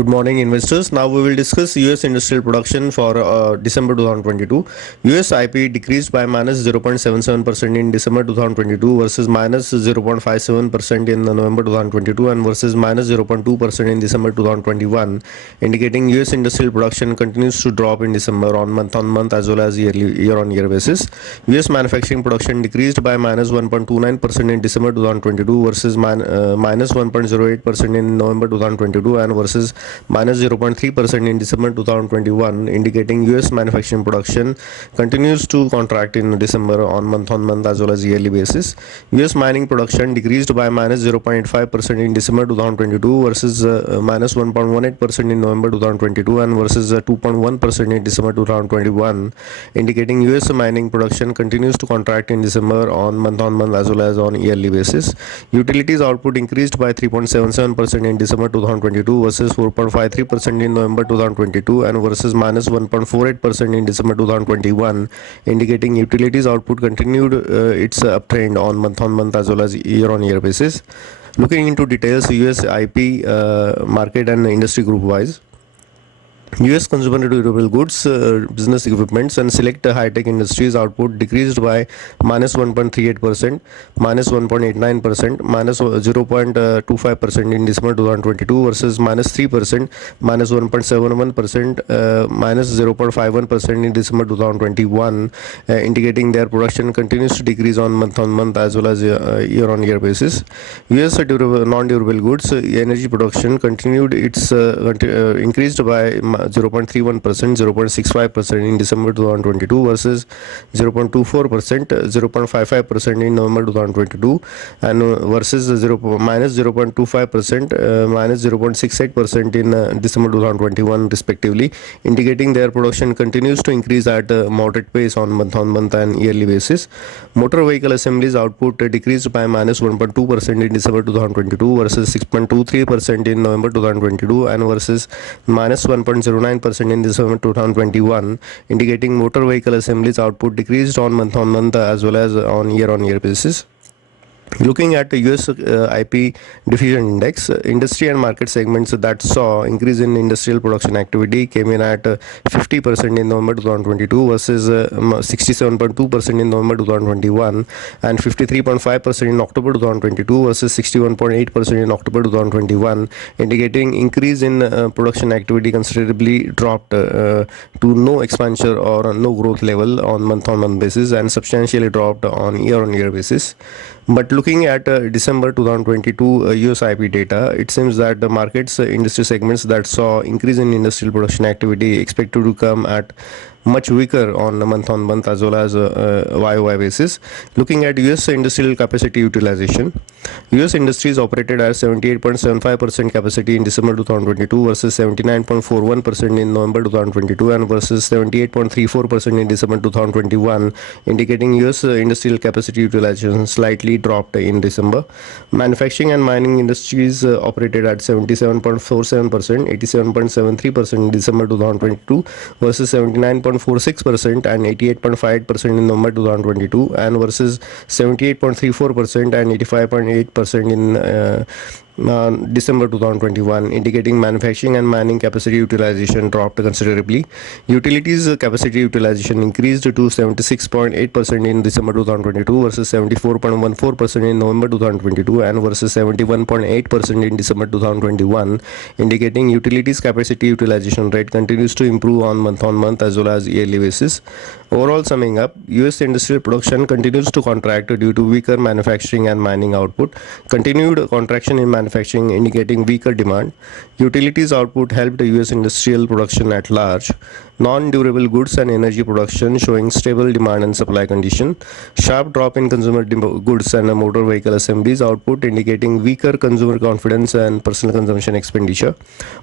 Good morning, investors. Now we will discuss US industrial production for December 2022. US IP decreased by minus 0.77% in December 2022 versus minus 0.57% in November 2022 and versus minus 0.2% in December 2021, indicating US industrial production continues to drop in December on month as well as year-on-year basis. US manufacturing production decreased by minus 1.29% in December 2022 versus minus 1.08% in November 2022 and versus minus 0.3% in December 2021, indicating US manufacturing production continues to contract in December on month as well as yearly basis. US mining production decreased by minus 0.85% in December 2022 versus minus 1.18% in November 2022 and versus 2.1% in December 2021, indicating US mining production continues to contract in December on month as well as on yearly basis. Utilities output increased by 3.77% in December 2022 versus 4.53% in November 2022 and versus minus 1.48% in December 2021, indicating utilities output continued its uptrend on month as well as year-on-year basis. Looking into details, US IP market and industry group wise. US consumer durable goods, business equipments and select high-tech industries output decreased by minus 1.38%, minus 1.89%, minus 0.25% in December 2022 versus minus 3%, minus 1.71%, minus 0.51% in December 2021, indicating their production continues to decrease on month as well as year-on-year basis. US non-durable goods, energy production continued its increased by 0.31%, 0.65% in December 2022 versus 0.24%, 0.55% in November 2022 and versus minus 0.25%, minus 0.68% in December 2021 respectively, indicating their production continues to increase at a moderate pace on month and yearly basis. Motor vehicle assemblies output decreased by minus 1.2% in December 2022 versus 6.23% in November 2022 and versus minus 1.09% in December 2021, indicating motor vehicle assemblies output decreased on month as well as on year-on-year basis. Looking at the US IP diffusion index, industry and market segments that saw increase in industrial production activity came in at 50% in November 2022 versus 67.2% in November 2021 and 53.5% in October 2022 versus 61.8% in October 2021, indicating increase in production activity considerably dropped to no expansion or no growth level on month basis and substantially dropped on year-on-year basis. But looking at December 2022 US IP data, it seems that the markets industry segments that saw increase in industrial production activity expected to come at much weaker on month as well as YOY basis. Looking at US industrial capacity utilization, US industries operated at 78.75% capacity in December 2022 versus 79.41% in November 2022 and versus 78.34% in December 2021, indicating US industrial capacity utilization slightly dropped in December. Manufacturing and mining industries operated at 77.47%, 87.73% in December 2022 versus 79.46% and 88.58% in November 2022 and versus 78.34% and 85.8% in December 2021, indicating manufacturing and mining capacity utilization dropped considerably. Utilities capacity utilization increased to 76.8% in December 2022 versus 74.14% in November 2022 and versus 71.8% in December 2021, indicating utilities capacity utilization rate continues to improve on month as well as yearly basis. Overall, summing up, US industrial production continues to contract due to weaker manufacturing and mining output. Continued contraction in manufacturing indicating weaker demand. Utilities output helped US industrial production at large. Non-durable goods and energy production showing stable demand and supply condition. Sharp drop in consumer goods and motor vehicle assemblies output indicating weaker consumer confidence and personal consumption expenditure.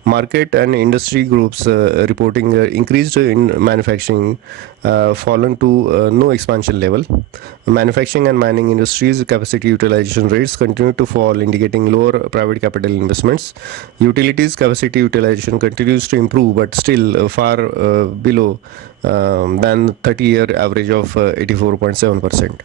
Market and industry groups reporting increased in manufacturing fallen to no expansion level. Manufacturing and mining industries capacity utilization rates continue to fall, indicating lower private capital investments. Utilities capacity utilization continues to improve but still far below than 30-year average of 84.7%.